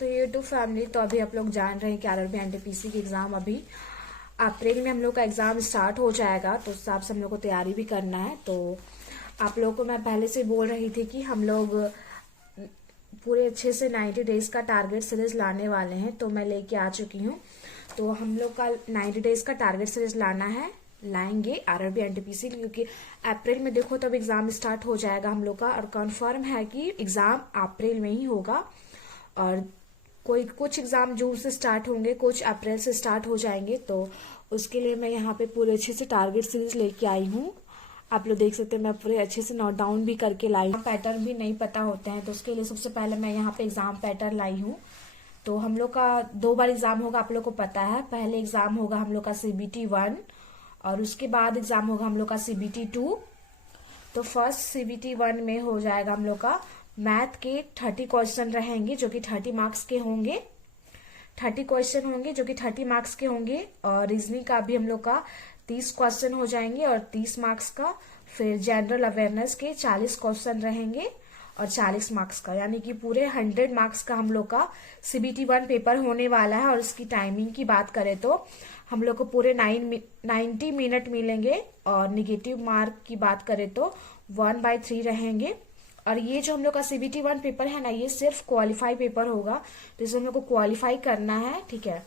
तो YouTube family, तो अभी आप लोग जान रहे हैं कि आरआरबी एनटीपीसी की एग्ज़ाम अभी अप्रैल में हम लोग का एग्ज़ाम स्टार्ट हो जाएगा, तो उस हिसाब से हम लोग को तैयारी भी करना है। तो आप लोगों को मैं पहले से बोल रही थी कि हम लोग पूरे अच्छे से 90 डेज का टारगेट सीरीज लाने वाले हैं, तो मैं लेके आ चुकी हूँ। तो हम लोग का 90 डेज का टारगेट सीरीज लाएंगे आरआरबी एनटीपीसी, क्योंकि अप्रैल में देखो तब एग्जाम स्टार्ट हो जाएगा हम लोग का, और कंफर्म है कि एग्जाम अप्रैल में ही होगा। और कुछ एग्जाम जून से स्टार्ट होंगे, कुछ अप्रैल से स्टार्ट हो जाएंगे। तो उसके लिए मैं यहाँ पे पूरे अच्छे से टारगेट सीरीज लेके आई हूँ। आप लोग देख सकते हैं, मैं पूरे अच्छे से नोट डाउन भी करके लाई हूँ। पैटर्न भी नहीं पता होते हैं, तो उसके लिए सबसे पहले मैं यहाँ पे एग्जाम पैटर्न लाई हूँ। तो हम लोग का 2 बार एग्जाम होगा, आप लोग को पता है। पहले एग्जाम होगा हम लोग का CBT 1 और उसके बाद एग्जाम होगा हम लोग का CBT 2। तो फर्स्ट CBT 1 में हो जाएगा हम लोग का मैथ के 30 क्वेश्चन रहेंगे, जो कि 30 मार्क्स के होंगे। 30 क्वेश्चन होंगे जो कि 30 मार्क्स के होंगे। और रीजनिंग का भी हम लोग का 30 क्वेश्चन हो जाएंगे और 30 मार्क्स का। फिर जनरल अवेयरनेस के 40 क्वेश्चन रहेंगे और 40 मार्क्स का, यानी कि पूरे 100 मार्क्स का हम लोग का CBT 1 पेपर होने वाला है। और इसकी टाइमिंग की बात करें तो हम लोग को पूरे 90 मिनट मिलेंगे। और निगेटिव मार्क की बात करें तो 1/3 रहेंगे। और ये जो हम लोग का CBT 1 पेपर है ना, ये सिर्फ क्वालिफाई पेपर होगा, तो इसे हम लोग को क्वालिफाई करना है, ठीक है।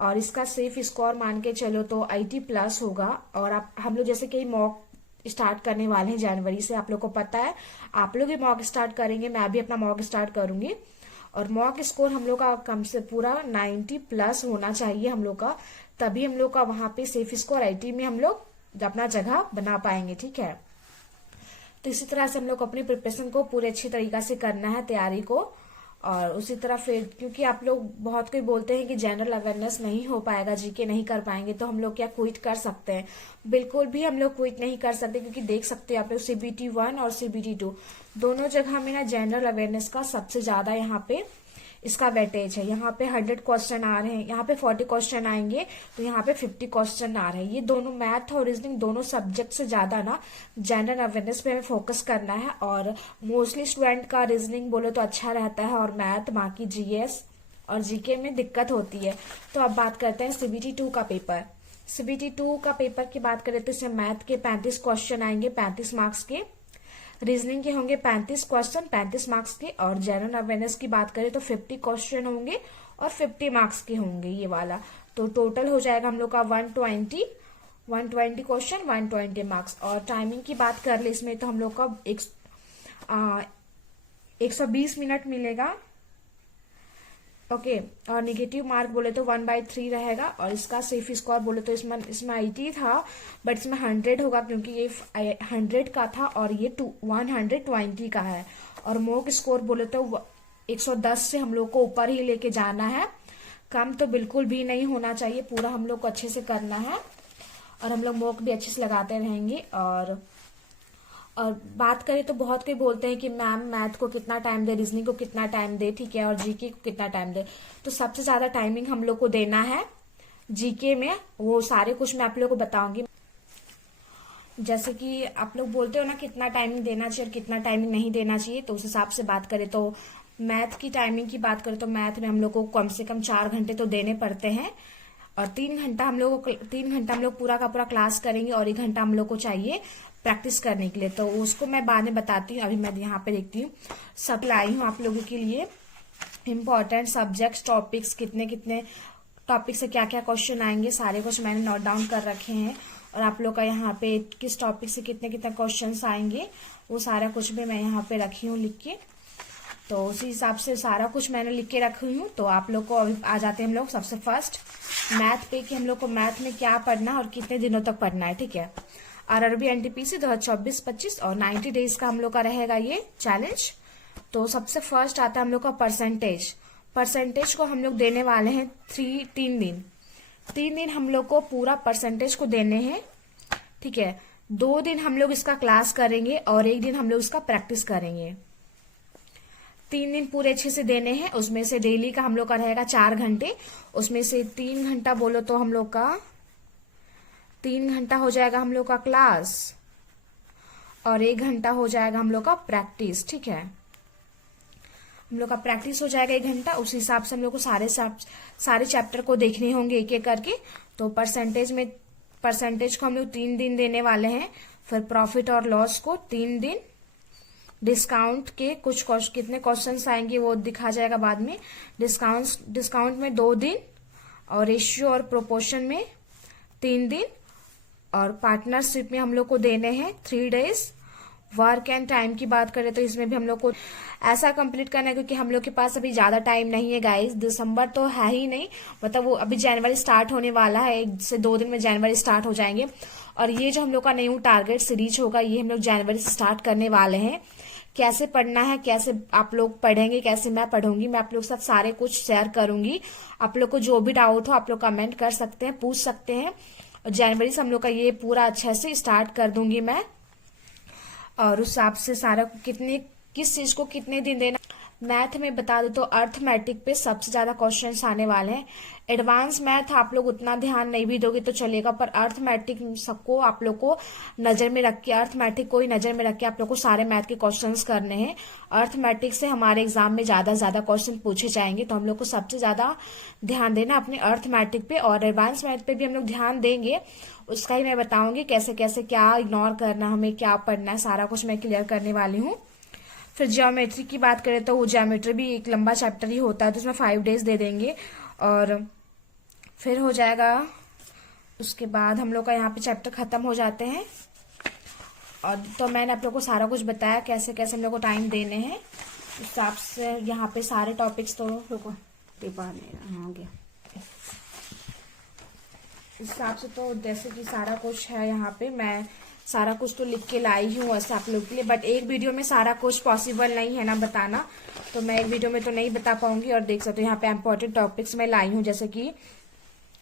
और इसका सेफ स्कोर मान के चलो तो 80+ होगा। और हम लोग जैसे कि मॉक स्टार्ट करने वाले हैं जनवरी से, आप लोग को पता है। आप लोग भी मॉक स्टार्ट करेंगे, मैं भी अपना मॉक स्टार्ट करूंगी। और मॉक स्कोर हम लोग का कम से पूरा 90+ होना चाहिए हम लोग का, तभी हम लोग का वहां पे सेफ स्कोर 80 में हम लोग अपना जगह बना पाएंगे, ठीक है। तो इसी तरह से हम लोग अपनी प्रिपरेशन को पूरे अच्छी तरीका से करना है, तैयारी को। और उसी तरह फिर क्योंकि आप लोग बहुत कोई बोलते हैं कि जनरल अवेयरनेस नहीं हो पाएगा, जीके नहीं कर पाएंगे, तो हम लोग क्या क्विट कर सकते हैं? बिल्कुल भी हम लोग क्विट नहीं कर सकते, क्योंकि देख सकते हैं आप लोग CBT 1 और CBT 2 दोनों जगह में ना जनरल अवेयरनेस का सबसे ज्यादा यहाँ पे इसका वेटेज है। यहाँ पे 100 क्वेश्चन आ रहे हैं, यहाँ पे 40 क्वेश्चन आएंगे, तो यहाँ पे 50 क्वेश्चन आ रहे हैं। ये दोनों मैथ और रीजनिंग दोनों सब्जेक्ट से ज्यादा ना जनरल अवेयरनेस पे हमें फोकस करना है। और मोस्टली स्टूडेंट का रीजनिंग बोलो तो अच्छा रहता है, और मैथ बाकी GS और जीके में दिक्कत होती है। तो अब बात करते हैं CBT 2 का पेपर। CBT 2 का पेपर की बात करें तो इसमें मैथ के 35 क्वेश्चन आएंगे 35 मार्क्स के, रीजनिंग के होंगे 35 क्वेश्चन 35 मार्क्स के, और जनरल अवेयरनेस की बात करें तो 50 क्वेश्चन होंगे और 50 मार्क्स के होंगे ये वाला। तो टोटल हो जाएगा हम लोग का 120 क्वेश्चन 120 मार्क्स। और टाइमिंग की बात कर ले इसमें तो हम लोग का 120 मिनट मिलेगा, ओके। और निगेटिव मार्क बोले तो 1/3 रहेगा। और इसका सेफ स्कोर बोले तो इसमें 80 था, बट इसमें 100 होगा, क्योंकि ये 100 का था और ये 120 का है। और मॉक स्कोर बोले तो 110 से हम लोग को ऊपर ही लेके जाना है, कम तो बिल्कुल भी नहीं होना चाहिए। पूरा हम लोग को अच्छे से करना है, और हम लोग मॉक भी अच्छे से लगाते रहेंगे। और बात करें तो बहुत कोई बोलते हैं कि मैम मैथ को कितना टाइम दे, रीजनिंग को कितना टाइम दे, ठीक है, और जीके को कितना टाइम दे। तो सबसे ज्यादा टाइमिंग हम लोग को देना है जीके में। वो सारे कुछ मैं आप लोग को बताऊंगी। जैसे कि आप लोग बोलते हो ना कितना टाइमिंग देना चाहिए और कितना टाइमिंग नहीं देना चाहिए, तो उस हिसाब से बात करें तो मैथ की टाइमिंग की बात करें तो मैथ में हम लोग को कम से कम 4 घंटे तो देने पड़ते हैं। और 3 घंटा हम लोग पूरा का पूरा क्लास करेंगे, और 1 घंटा हम लोग को चाहिए प्रैक्टिस करने के लिए। तो उसको मैं बाद में बताती हूँ, अभी मैं यहाँ पे देखती हूँ। सब लाई हूँ आप लोगों के लिए इम्पोर्टेंट सब्जेक्ट्स, टॉपिक्स, कितने कितने टॉपिक से क्या क्या क्वेश्चन आएंगे, सारे कुछ मैंने नोट डाउन कर रखे हैं। और आप लोग का यहाँ पे किस टॉपिक से कितने कितने क्वेश्चन आएंगे, वो सारा कुछ भी मैं यहाँ पे रखी हूँ लिख के। तो उसी हिसाब से सारा कुछ मैंने लिख के रखी हूँ। तो आप लोग को अभी आ जाते हैं हम लोग सबसे फर्स्ट मैथ पे, कि हम लोग को मैथ में क्या पढ़ना है और कितने दिनों तक पढ़ना है, ठीक है। आरआरबी एनटीपीसी 2024-25 और 90 डेज का हम लोग का रहेगा ये चैलेंज। तो सबसे फर्स्ट आता है हम लोग का परसेंटेज को हम लोग देने वाले हैं 3 दिन। 3 दिन हम लोग को पूरा परसेंटेज को देने हैं, ठीक है। 2 दिन हम लोग इसका क्लास करेंगे और 1 दिन हम लोग इसका प्रैक्टिस करेंगे। 3 दिन पूरे अच्छे से देने हैं। उसमें से डेली का हम लोग का रहेगा 4 घंटे, उसमें से 3 घंटा बोलो तो हम लोग का 3 घंटा हो जाएगा हम लोग का क्लास, और 1 घंटा हो जाएगा हम लोग का प्रैक्टिस, ठीक है। हम लोग का प्रैक्टिस हो जाएगा 1 घंटा। उस हिसाब से हम लोग को सारे चैप्टर को देखने होंगे एक एक करके। तो परसेंटेज को हम लोग 3 दिन देने वाले हैं, फिर प्रॉफिट और लॉस को 3 दिन, डिस्काउंट के कितने क्वेश्चंस आएंगे वो दिखा जाएगा बाद में। डिस्काउंट में 2 दिन, और रेशियो और प्रोपोर्शन में 3 दिन, और पार्टनरशिप में हम लोग को देने हैं 3 डेज। वर्क एंड टाइम की बात करें तो इसमें भी हम लोग को ऐसा कंप्लीट करना है, क्योंकि हम लोग के पास अभी ज्यादा टाइम नहीं है गाइस। दिसंबर तो है ही नहीं, मतलब वो अभी जनवरी स्टार्ट होने वाला है, 1 से 2 दिन में जनवरी स्टार्ट हो जाएंगे। और ये जो हम लोग का न्यू टारगेट सीरीज होगा, ये हम लोग जनवरी से स्टार्ट करने वाले हैं। कैसे पढ़ना है, कैसे आप लोग पढ़ेंगे, कैसे मैं पढ़ूंगी, मैं आप लोग के साथ सारे कुछ शेयर करूंगी। आप लोग को जो भी डाउट हो आप लोग कमेंट कर सकते हैं, पूछ सकते हैं। जनवरी से हम लोग का ये पूरा अच्छे से स्टार्ट कर दूंगी मैं। और उस हिसाब से सारा किस चीज को कितने दिन देना। मैथ में बता दो तो अर्थमेटिक पे सबसे ज्यादा क्वेश्चंस आने वाले हैं। एडवांस मैथ आप लोग उतना ध्यान नहीं भी दोगे तो चलेगा, पर अर्थमेटिक सबको आप लोग को नजर में रख के, अर्थमेटिक को ही नजर में रख के आप लोग को सारे मैथ के क्वेश्चंस करने हैं। अर्थमेटिक से हमारे एग्जाम में ज्यादा क्वेश्चन पूछे जाएंगे, तो हम लोग को सबसे ज्यादा ध्यान देना अपने अर्थमेटिक पे। और एडवांस मैथ पे भी हम लोग ध्यान देंगे, उसका ही मैं बताऊंगी कैसे कैसे क्या इग्नोर करना, हमें क्या पढ़ना है, सारा कुछ मैं क्लियर करने वाली हूँ। फिर ज्योमेट्री की बात करें तो वो ज्योमेट्री भी एक लंबा चैप्टर ही होता है, तो उसमें 5 डेज दे देंगे। और फिर हो जाएगा, उसके बाद हम लोग का यहाँ पे चैप्टर खत्म हो जाते हैं। और तो मैंने आप लोग को सारा कुछ बताया कैसे कैसे हम लोग को टाइम देने हैं। उस हिसाब से यहाँ पे सारे टॉपिक्स तो रुको पेपर नहीं हो गया, इस हिसाब से तो जैसे कि सारा कुछ है यहाँ पे, मैं सारा कुछ तो लिख के लाई हूँ ऐसे आप लोग के लिए। बट एक वीडियो में सारा कुछ पॉसिबल नहीं है ना बताना, तो मैं एक वीडियो में तो नहीं बता पाऊंगी। और देख सकते हो यहाँ पे इम्पोर्टेंट टॉपिक्स मैं लाई हूँ, जैसे कि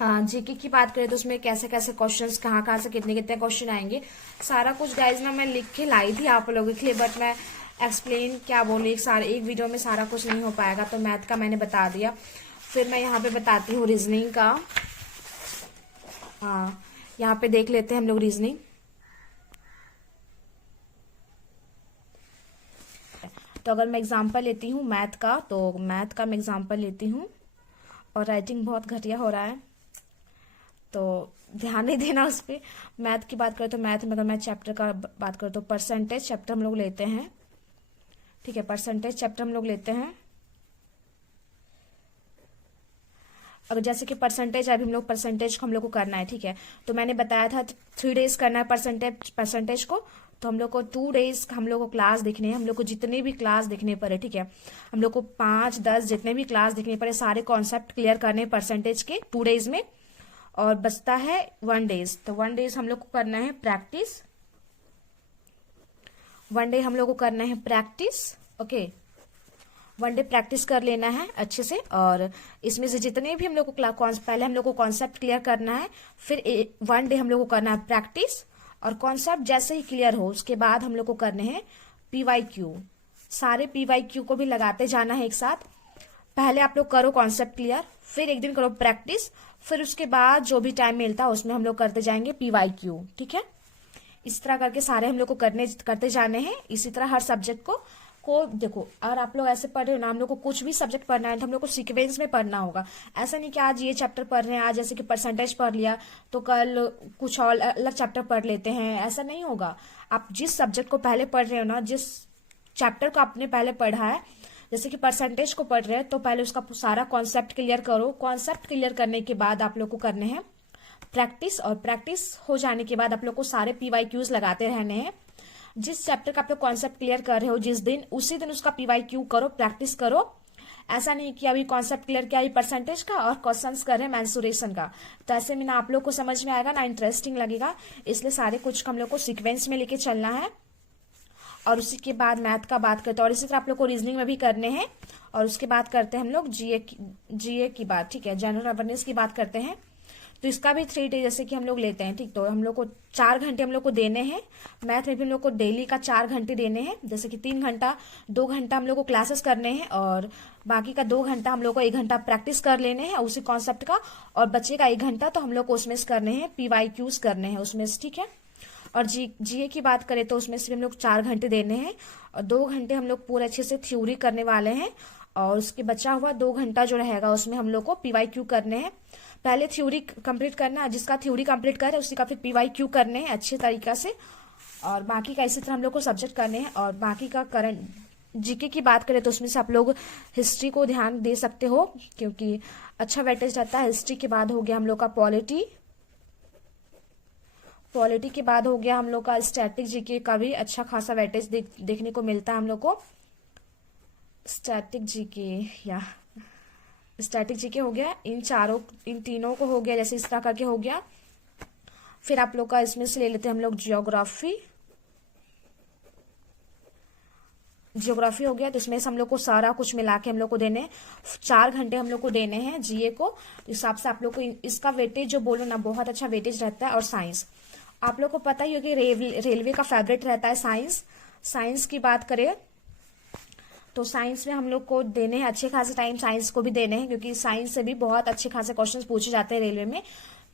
जीके की बात करें तो उसमें कैसे कैसे क्वेश्चंस, कहाँ से कितने कितने क्वेश्चन आएंगे, सारा कुछ गाइज ना मैं लिख के लाई थी आप लोगों के लिए। बट मैं एक्सप्लेन क्या बोले एक वीडियो में सारा कुछ नहीं हो पाएगा, तो मैथ का मैंने बता दिया। फिर मैं यहाँ पे बताती हूँ रीजनिंग का। यहाँ पे देख लेते हैं हम लोग रीजनिंग। तो अगर मैं एग्जांपल लेती हूँ मैथ का, तो मैथ का मैं एग्जांपल लेती हूँ। और राइटिंग बहुत घटिया हो रहा है, तो ध्यान नहीं देना उस पर। मैथ की बात करें तो मैथ में अगर मैं चैप्टर का बात करूँ तो परसेंटेज चैप्टर हम लोग लेते हैं, ठीक है। परसेंटेज चैप्टर हम लोग लेते हैं। अगर जैसे कि परसेंटेज, अभी हम लोग परसेंटेज को हम लोग को करना है, ठीक है। तो मैंने बताया था 3 डेज करना है परसेंटेज को, तो हम लोग को 2 डेज हम लोग को क्लास देखने हैं। हम लोग को जितने भी क्लास देखने पड़े, ठीक है, हम लोग को 5-10 जितने भी क्लास देखने पड़े, सारे कॉन्सेप्ट क्लियर करने परसेंटेज के 2 डेज में। और बचता है 1 डेज, तो 1 डेज हम लोग को करना है प्रैक्टिस। 1 डे हम लोग को करना है प्रैक्टिस, ओके। 1 डे प्रैक्टिस कर लेना है अच्छे से। और इसमें से जितने भी हम लोग को पहले हम लोग को कॉन्सेप्ट क्लियर करना है, फिर 1 डे हम लोग को करना है प्रैक्टिस। और कॉन्सेप्ट जैसे ही क्लियर हो उसके बाद हम लोग को करने हैं PYQ। सारे PYQ को भी लगाते जाना है एक साथ। पहले आप लोग करो कॉन्सेप्ट क्लियर, फिर एक दिन करो प्रैक्टिस, फिर उसके बाद जो भी टाइम मिलता है उसमें हम लोग करते जाएंगे PYQ, ठीक है। इस तरह करके सारे हम लोग को करते जाने हैं। इसी तरह हर सब्जेक्ट को देखो, अगर आप लोग ऐसे पढ़ रहे हो ना, हम लोग को कुछ भी सब्जेक्ट पढ़ना है तो हम लोग को सीक्वेंस में पढ़ना होगा। ऐसा नहीं कि आज ये चैप्टर पढ़ रहे हैं, आज जैसे कि परसेंटेज पढ़ लिया तो कल कुछ और अलग चैप्टर पढ़ लेते हैं, ऐसा नहीं होगा। आप जिस सब्जेक्ट को पहले पढ़ रहे हो ना, जिस चैप्टर को आपने पहले पढ़ा है, जैसे कि परसेंटेज को पढ़ रहे हैं, तो पहले उसका सारा कॉन्सेप्ट क्लियर करो। कॉन्सेप्ट क्लियर करने के बाद आप लोग को करने हैं प्रैक्टिस। और प्रैक्टिस हो जाने के बाद आप लोग को सारे PYQs लगाते रहने हैं। जिस चैप्टर का आप लोग कॉन्सेप्ट क्लियर कर रहे हो जिस दिन, उसी दिन उसका PYQ करो, प्रैक्टिस करो। ऐसा नहीं कि अभी कॉन्सेप्ट क्लियर किया परसेंटेज का और क्वेश्चंस कर रहे हैं मेंसुरेशन का, तो ऐसे में ना आप लोग को समझ में आएगा ना इंटरेस्टिंग लगेगा। इसलिए सारे कुछ हम लोग को सीक्वेंस में लेके चलना है। और उसी के बाद मैथ का बात करते हैं, और इसी तरह आप लोग को रीजनिंग में भी करने हैं। और उसके बाद करते हैं हम लोग GA की बात, ठीक है, जनरल अवेयरनेस की बात करते हैं। तो इसका भी 3 डे जैसे कि हम लोग लेते हैं, ठीक। तो हम लोग को 4 घंटे हम लोग को देने हैं। मैथ में भी हम लोग को डेली का 4 घंटे देने हैं, जैसे कि 3 घंटा, 2 घंटा हम लोग को क्लासेस करने हैं, और बाकी का 2 घंटा हम लोग को 1 घंटा प्रैक्टिस कर लेने हैं उसी कॉन्सेप्ट का। और बच्चे का 1 घंटा तो हम लोग को उसमें करने हैं PYQs करने हैं उसमें, ठीक है। और जीए की बात करें तो उसमें सिर्फ हम लोग 4 घंटे देने हैं और 2 घंटे हम लोग पूरे अच्छे से थ्योरी करने वाले हैं और उसके बचा हुआ 2 घंटा जो रहेगा उसमें हम लोग को पीवाईक्यू करने हैं। पहले थ्योरी कंप्लीट करना है, जिसका थ्योरी कंप्लीट करे उसी का फिर पीवाईक्यू करने हैं अच्छे तरीका से, और बाकी का इसी तरह हम लोग को सब्जेक्ट करने हैं। और बाकी का करंट जीके की बात करें तो उसमें से आप लोग हिस्ट्री को ध्यान दे सकते हो क्योंकि अच्छा वेटेज रहता है। हिस्ट्री के बाद हो गया हम लोग का पॉलिटी के बाद हो गया हम लोग का स्टैटिक जीके का भी अच्छा खासा वेटेज देखने को मिलता है हम लोग को। स्टैटिक जीके हो गया, इन तीनों को हो गया, जैसे इस तरह करके हो गया। फिर आप लोग का इसमें से ले लेते हैं हम लोग जियोग्राफी हो गया, तो इसमें से हम लोग को सारा कुछ मिला के हम लोग को देने 4 घंटे हम लोग को देने हैं जीए को। हिसाब से आप लोग को इसका वेटेज जो बोलो ना बहुत अच्छा वेटेज रहता है। और साइंस आप लोग को पता ही होगी रेलवे का फेवरेट रहता है साइंस की बात करें तो साइंस में हम लोग को देने हैं अच्छे खासे टाइम, साइंस को भी देने हैं क्योंकि साइंस से भी बहुत अच्छे खासे क्वेश्चंस पूछे जाते हैं रेलवे में।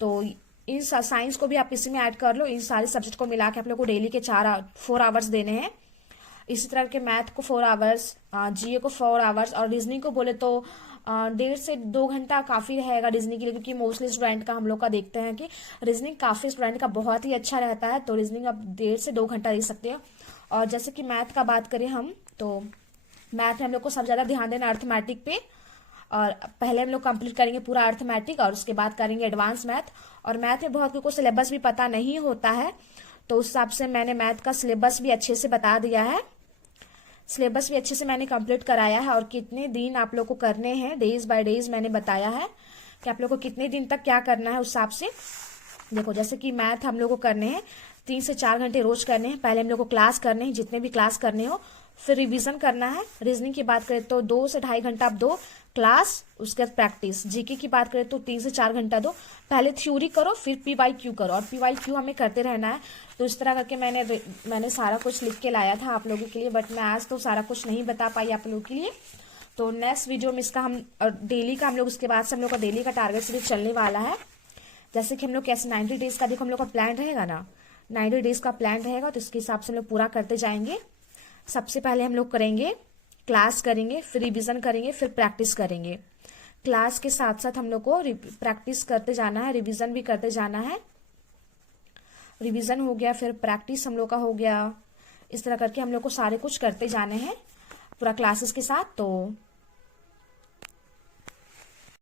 तो इन साइंस को भी आप इसी में ऐड कर लो। इन सारे सब्जेक्ट को मिला के आप लोग को डेली के 4 आवर्स देने हैं। इसी तरह के मैथ को 4 आवर्स, जीए को 4 आवर्स और रीजनिंग को बोले तो 1.5 से 2 घंटा काफी रहेगा रीजनिंग के लिए क्योंकि मोस्टली स्टूडेंट का हम लोग का देखते हैं कि रीजनिंग काफी स्टूडेंट का बहुत ही अच्छा रहता है। तो रीजनिंग आप 1.5 से 2 घंटा दे सकते हो। और जैसे कि मैथ का बात करें हम तो मैथ में हम लोग को सबसे ज्यादा ध्यान देना अर्थमेटिक पे। और पहले हम लोग कंप्लीट करेंगे पूरा अर्थमेटिक और उसके बाद करेंगे एडवांस मैथ। और मैथ में बहुत को सिलेबस भी पता नहीं होता है तो उस हिसाब से मैंने मैथ का सिलेबस भी अच्छे से बता दिया है। सिलेबस भी अच्छे से मैंने कंप्लीट कराया है और कितने दिन आप लोग को करने हैं डेज बाय डेज मैंने बताया है कि आप लोग को कितने दिन तक क्या करना है। उस हिसाब से देखो जैसे कि मैथ हम लोग को करने हैं 3 से 4 घंटे रोज करने हैं। पहले हम लोग को क्लास करने हैं, जितने भी क्लास करने हो, फिर रिवीजन करना है। रीजनिंग की बात करें तो 2 से 2.5 घंटा आप दो क्लास, उसके बाद प्रैक्टिस। जीके की बात करें तो 3 से 4 घंटा दो, पहले थ्योरी करो फिर पीवाईक्यू करो और पीवाईक्यू हमें करते रहना है। तो इस तरह करके मैंने सारा कुछ लिख के लाया था आप लोगों के लिए, बट मैं आज तो सारा कुछ नहीं बता पाई आप लोगों के लिए। तो नेक्स्ट वीडियो में इसका हम डेली का हम लोग उसके बाद से हम लोग का डेली का टारगेट सिर्फ चलने वाला है। जैसे कि हम लोग कैसे 90 डेज का देखो हम लोग का प्लान रहेगा ना, 90 डेज का प्लान रहेगा तो इसके हिसाब से हम लोग पूरा करते जाएंगे। सबसे पहले हम लोग करेंगे क्लास करेंगे, फिर रिवीजन करेंगे, फिर प्रैक्टिस करेंगे। क्लास के साथ साथ हम लोग को प्रैक्टिस करते जाना है, रिवीजन भी करते जाना है। रिवीजन हो गया फिर प्रैक्टिस हम लोग का हो गया। इस तरह करके हम लोग को सारे कुछ करते जाने हैं पूरा क्लासेस के साथ। तो